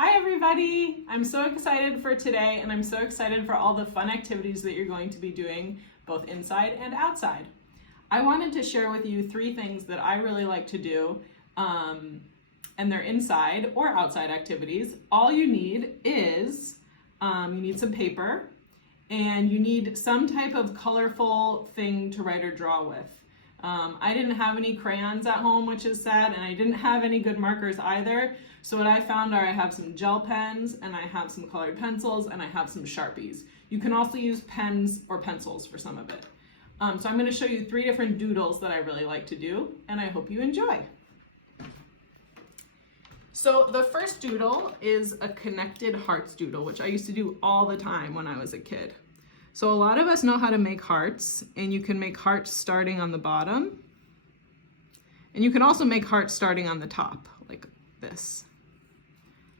Hi everybody! I'm so excited for today and I'm so excited for all the fun activities that you're going to be doing both inside and outside. I wanted to share with you 3 things that I really like to do and they're inside or outside activities. All you need is you need some paper and you need some type of colorful thing to write or draw with. I didn't have any crayons at home, which is sad, and I didn't have any good markers either. So what I found are I have some gel pens and I have some colored pencils and I have some Sharpies. You can also use pens or pencils for some of it. So I'm going to show you 3 different doodles that I really like to do, and I hope you enjoy. So the first doodle is a connected hearts doodle, which I used to do all the time when I was a kid. So a lot of us know how to make hearts, and you can make hearts starting on the bottom. And you can also make hearts starting on the top, like this.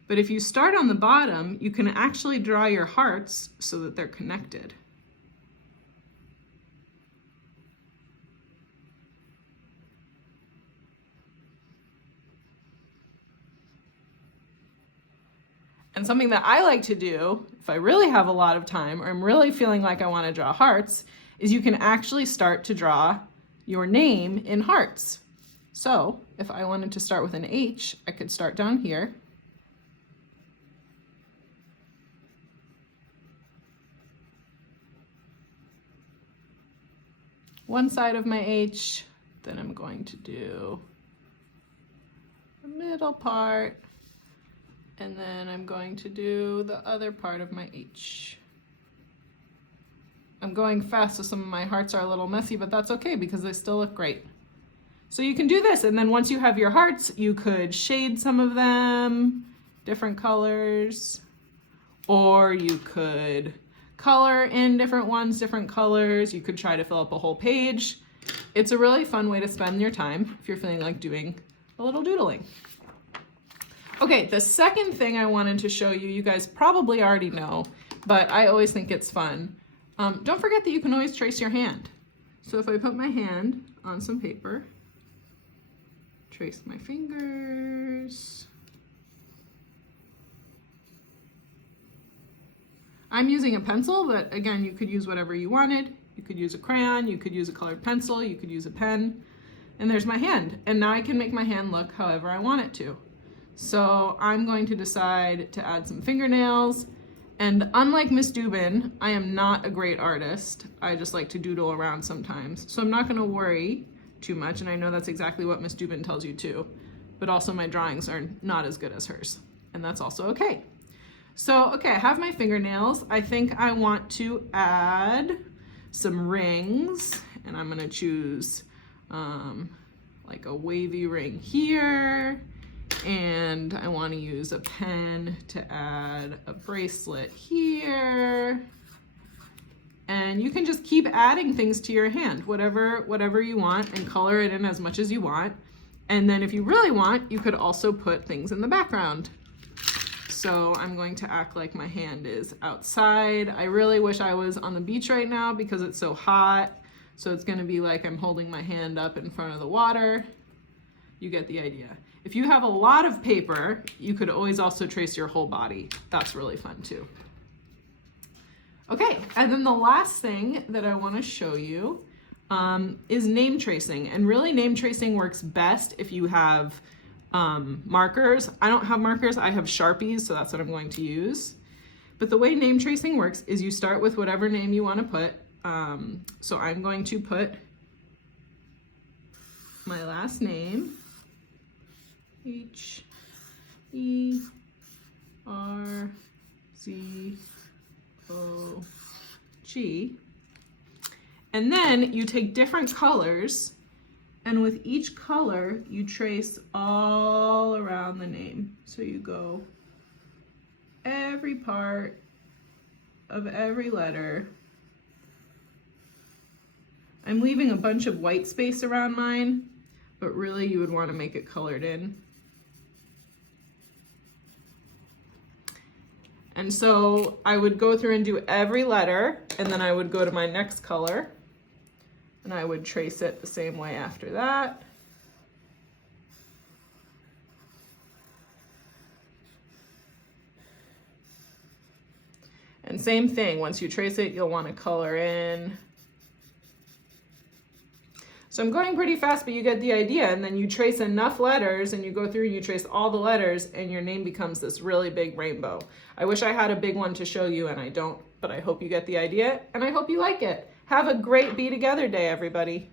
But if you start on the bottom, you can actually draw your hearts so that they're connected. And something that I like to do, if I really have a lot of time or I'm really feeling like I want to draw hearts, is you can actually start to draw your name in hearts. So if I wanted to start with an H, I could start down here. One side of my H, then I'm going to do the middle part. And then I'm going to do the other part of my H. I'm going fast, so some of my hearts are a little messy, but that's okay because they still look great. So you can do this, and then once you have your hearts, you could shade some of them, different colors, or you could color in different ones, different colors. You could try to fill up a whole page. It's a really fun way to spend your time if you're feeling like doing a little doodling. Okay, the second thing I wanted to show you, you guys probably already know, but I always think it's fun. Don't forget that you can always trace your hand. So if I put my hand on some paper, trace my fingers. I'm using a pencil, but again, you could use whatever you wanted. You could use a crayon, you could use a colored pencil, you could use a pen, and there's my hand. And now I can make my hand look however I want it to. So I'm going to decide to add some fingernails, and unlike Miss Dubin, I am not a great artist. I just like to doodle around sometimes. So I'm not gonna worry too much, and I know that's exactly what Miss Dubin tells you too, but also my drawings are not as good as hers, and that's also okay. So, okay, I have my fingernails. I think I want to add some rings, and I'm gonna choose like a wavy ring here, and I want to use a pen to add a bracelet here. And you can just keep adding things to your hand, whatever you want, and color it in as much as you want. And then if you really want, you could also put things in the background. So I'm going to act like my hand is outside. I really wish I was on the beach right now because it's so hot. So it's going to be like I'm holding my hand up in front of the water. You get the idea. If you have a lot of paper, you could always also trace your whole body. That's really fun too. Okay, and then the last thing that I want to show you is name tracing. And really name tracing works best if you have markers. I don't have markers, I have Sharpies, so that's what I'm going to use. But the way name tracing works is you start with whatever name you want to put. So I'm going to put my last name, Herzog. And then you take different colors, and with each color, you trace all around the name. So you go every part of every letter. I'm leaving a bunch of white space around mine, but really you would want to make it colored in. And so I would go through and do every letter, and then I would go to my next color, and I would trace it the same way after that. And same thing, once you trace it, you'll want to color in. So I'm going pretty fast, but you get the idea. And then you trace enough letters and you go through and you trace all the letters and your name becomes this really big rainbow. I wish I had a big one to show you and I don't, but I hope you get the idea and I hope you like it. Have a great Be Together Day, everybody.